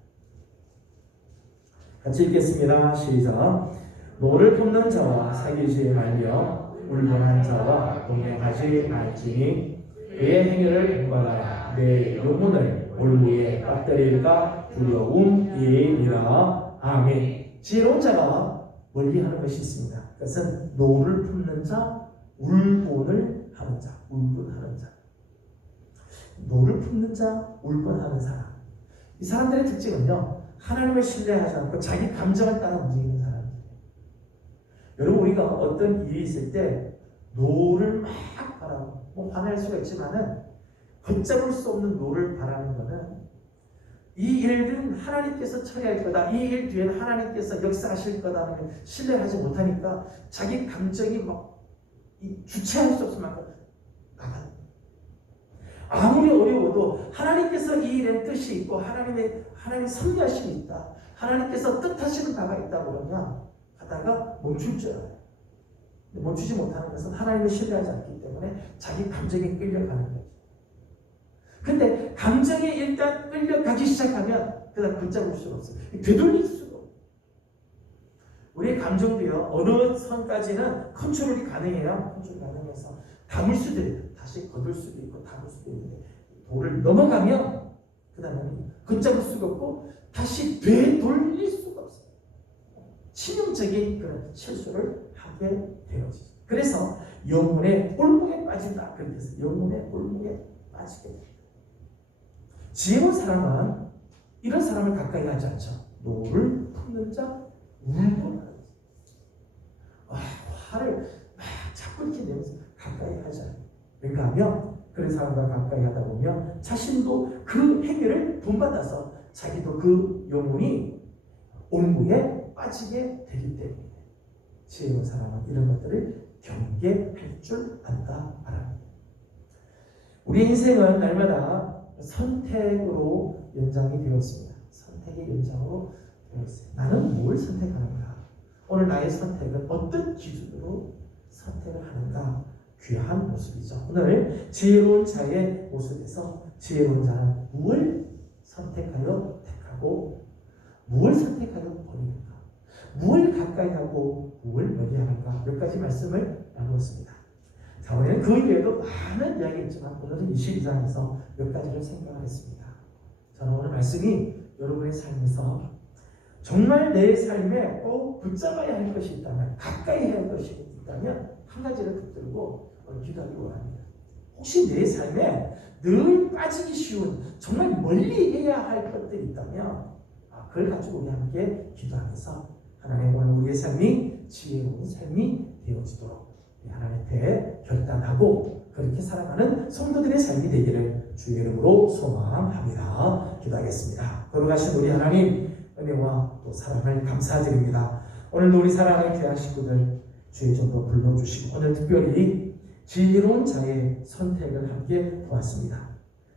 같이 읽겠습니다. 시작. 노를 품는 자와 사귀지 말며 울분한 자와 동행하지 말지니 그의 행위를 본받아 내 영혼을 올무에 빠뜨릴까 두려움이니라. 아멘. 지혜로운 자가 멀리하는 것이 있습니다. 그것은 노를 품는 자, 울분을 하는 자, 울분하는 자. 노를 품는 자, 울분하는 사람. 이 사람들의 특징은요, 하나님을 신뢰하지 않고 자기 감정을 따라 움직이는 사람들이에요. 여러분, 우리가 어떤 일이 있을 때 노를 막 바라고, 화낼 수가 있지만은 걷잡을 수 없는 노를 바라는 것은 이 일들은 하나님께서 처리할 거다, 이 일 뒤에는 하나님께서 역사하실 거다는 걸 신뢰하지 못하니까 자기 감정이 막 주체할 수 없을 만큼 나가요. 아무리 어려워도 하나님께서 이 일에 뜻이 있고 하나님의 섭리하심이 있다, 하나님께서 뜻하시는 바가 있다 그러면 하다가 멈출 줄 알아요. 멈추지 못하는 것은 하나님을 신뢰하지 않기 때문에 자기 감정에 끌려가는 거죠. 근데 감정에 일단 끌려가기 시작하면 그다음 붙잡을 수가 없어요. 되돌릴 수가 없어요. 우리의 감정도요, 어느 선까지는 컨트롤이 가능해요. 컨트롤 가능해서 담을 수도 있고 다시 거둘 수도 있고 담을 수도 있는데 도를 넘어가면 그 다음에는 걷잡을 수가 없고 다시 되돌릴 수가 없어요. 치명적인 그런 실수를 하게 되어지죠. 그래서 영혼의 꼴목에 빠진다. 그렇게 해서 영혼의 꼴목에 빠지게 됩니다. 지혜로운 사람은 이런 사람을 가까이 하지 않죠. 노를 품는 자, 울분하는 자. 화를 막 자꾸 이렇게 내면서 가까이 하지 않아요. 그러니까 하면 그런 사람과 가까이 하다 보면 자신도 그 행위를 본받아서 자기도 그 영혼이 올무에 빠지게 되기 때문에 지혜로운 사람은 이런 것들을 경계할 줄 안다 말합니다. 우리 인생은 날마다 선택으로 연장이 되었습니다. 선택의 연장으로 되어 있어요. 나는 뭘 선택하는가? 오늘 나의 선택은 어떤 기준으로 선택을 하는가? 귀한 모습이죠. 오늘 지혜로운 자의 모습에서 지혜로운 자는 무엇을 선택하여 택하고 무엇을 선택하여 버리는가? 무엇을 가까이 하고 무엇을 멀리 하는가? 몇 가지 말씀을 나누었습니다. 자, 오늘은 그 이외에도 많은 이야기가 있지만 오늘은 22장에서 몇 가지를 생각하겠습니다. 저는 오늘 말씀이 여러분의 삶에서 정말 내 삶에 꼭 붙잡아야 할 것이 있다면, 가까이 해야 할 것이 있다면 한 가지를 붙들고 기도하기 원합니다. 혹시 내 삶에 늘 빠지기 쉬운 정말 멀리 해야 할 것들이 있다면 그걸 가지고 우리 함께 기도하면서 하나님 오늘 우리의 삶이 지혜로운 삶이 되어지도록 하나님께 결단하고 그렇게 살아가는 성도들의 삶이 되기를 주의 이름으로 소망합니다. 기도하겠습니다. 거룩하신 우리 하나님, 은혜와 또 사랑을 감사드립니다. 오늘도 우리 사랑하는 귀한 식구들 주의 전도 불러주시고 오늘 특별히 지혜로운 자의 선택을 함께 보았습니다.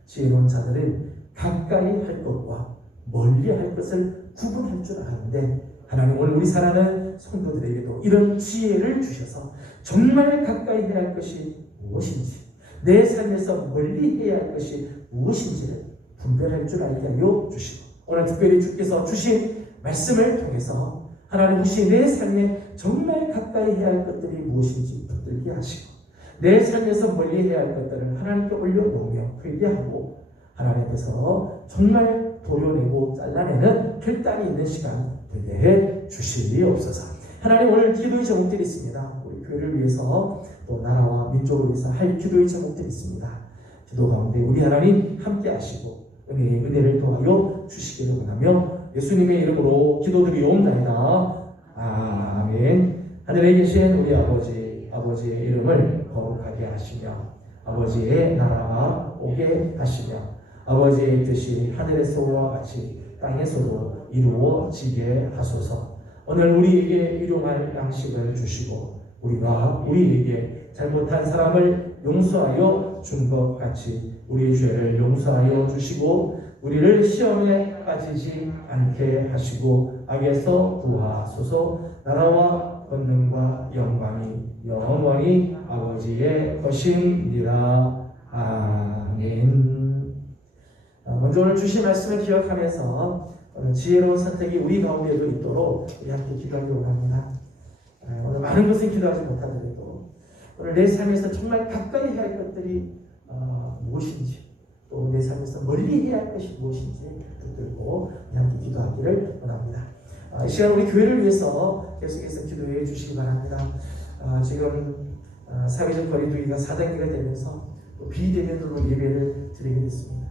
지혜로운 자들은 가까이 할 것과 멀리 할 것을 구분할 줄 아는데 하나님 오늘 우리 사랑하는 성도들에게도 이런 지혜를 주셔서 정말 가까이 해야 할 것이 무엇인지, 내 삶에서 멀리 해야 할 것이 무엇인지를 분별할 줄 알게 하여 주시고 오늘 특별히 주께서 주신 말씀을 통해서 하나님 혹시 내 삶에 정말 가까이 해야 할 것들이 무엇인지 붙들게 하시고 내 삶에서 멀리 해야 할 것들을 하나님께 올려놓으며 회개하고 하나님께서 정말 도려내고 잘라내는 결단이 있는 시간 되게 해 주시옵소서. 하나님 오늘 기도의 제목들이 있습니다. 우리 교회를 위해서 또 나라와 민족을 위해서 할 기도의 제목들이 있습니다. 기도 가운데 우리 하나님 함께 하시고 은혜를 더하여 주시기를 원하며 예수님의 이름으로 기도드리옵나이다. 아멘. 하늘에 계신 우리 아버지의 이름을 거룩하게 하시며 아버지의 나라가 오게 하시며 아버지의 뜻이 하늘에서와 같이 땅에서도 이루어지게 하소서. 오늘 우리에게 일용할 양식을 주시고 우리가 우리에게 잘못한 사람을 용서하여 준 것 같이 우리의 죄를 용서하여 주시고 우리를 시험에 빠지지 않게 하시고 악에서 구하소서. 나라와 권능과 영광이 영원히 아버지의 것입니다. 아멘. 먼저 오늘 주신 말씀을 기억하면서 오늘 지혜로운 선택이 우리 가운데도 있도록 우리 함께 기도하기 원합니다. 오늘 많은 것을 기도하지 못하더라도 오늘 내 삶에서 정말 가까이 해야 할 것들이 무엇인지, 또 내 삶에서 멀리 해야 할 것이 무엇인지 붙들고 함께 기도하기를 원합니다. 이 시간 우리 교회를 위해서 계속해서 기도해 주시기 바랍니다. 지금 사회적 거리두기가 4단계가 되면서 또 비대면으로 예배를 드리게 됐습니다.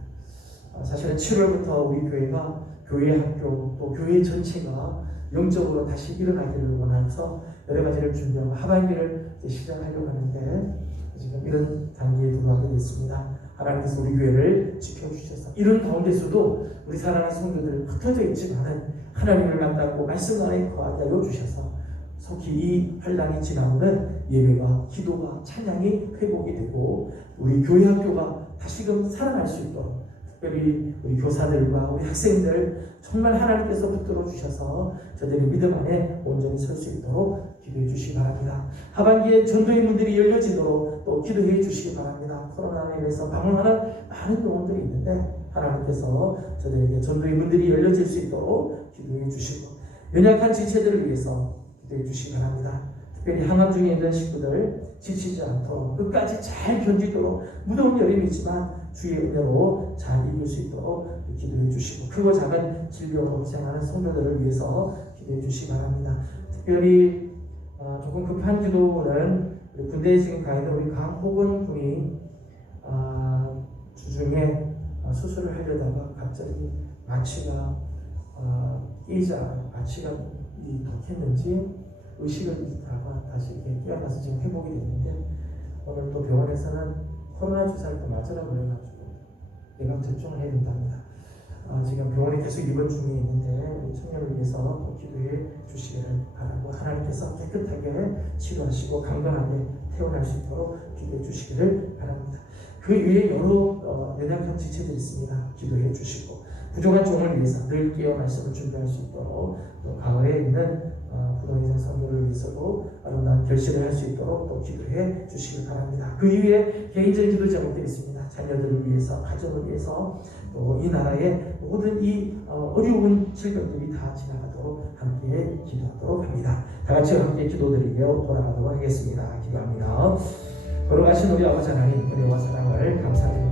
사실은 7월부터 우리 교회가 교회 학교 또 교회 전체가 영적으로 다시 일어나기를 원해서 여러 가지를 준비하고 하반기를 시작하려고 하는데 지금 이런 단계에 들어가게 됐습니다. 하나님께서 우리 교회를 지켜주셔서 이런 가운데서도 우리 사랑하는 성도들 흩어져 있지만 하나님을 만나고 말씀 안에 거하게 하여 주셔서 속히 이 환란이 지나오는 예배가 기도가 찬양이 회복이 되고 우리 교회 학교가 다시금 살아날 수 있도록 특별히 우리 교사들과 우리 학생들 정말 하나님께서 붙들어 주셔서 저들의 믿음 안에 온전히 설 수 있도록 기도해 주시기 바랍니다. 하반기에 전도의 문들이 열려지도록 또 기도해 주시기 바랍니다. 코로나로 인해서 방황하는 많은 영혼들이 있는데 하나님께서 저들에게 전도의 문들이 열려질 수 있도록 기도해 주시고 연약한 지체들을 위해서 기도해 주시기 바랍니다. 특별히 항암 중에 있는 식구들 지치지 않도록 끝까지 잘 견디도록 무더운 여름이지만 주의 은혜로 잘 이길 수 있도록 기도해 주시고 크고 작은 질병으로 고생하는 성도들을 위해서 기도해 주시기 바랍니다. 특별히 조금 급한 기도는 군대에 지금 가 있는 우리 강호건 군이 주중에 수술을 하려다가 갑자기 마취가 끼자 마취가 독했는지 의식을 잃다가 다시 이렇게 깨어나서 지금 회복이 됐는데 오늘 또 병원에서는 코로나 주사를 또 맞으라고 그래가지고 예방 접종을 해야 된답니다. 지금 병원에 계속 입원 중에 있는데 우리 청년을 위해서 또 기도해 주시기를 바라고 하나님께서 깨끗하게 치료하시고 강건하게 태어날 수 있도록 기도해 주시기를 바랍니다. 그 외에 여러 연약한 지체들이 있습니다. 기도해 주시고 부족한 종을 위해서 늘 깨어 말씀을 준비할 수 있도록 또 가을에 있는 부동산 선교를 위해서도 아름다운 결실을 할 수 있도록 또 기도해 주시기 바랍니다. 그 이후에 개인적인 기도 제목들이 있습니다. 자녀들을 위해서, 가정을 위해서, 또 이 나라의 모든 이 어려운 질병들이 다 지나가도록 함께 기도하도록 합니다. 다 같이 함께 기도드리며 돌아가도록 하겠습니다. 기도합니다. 걸어가신 우리 아버지 하나님 은혜와 사랑을 감사드립니다.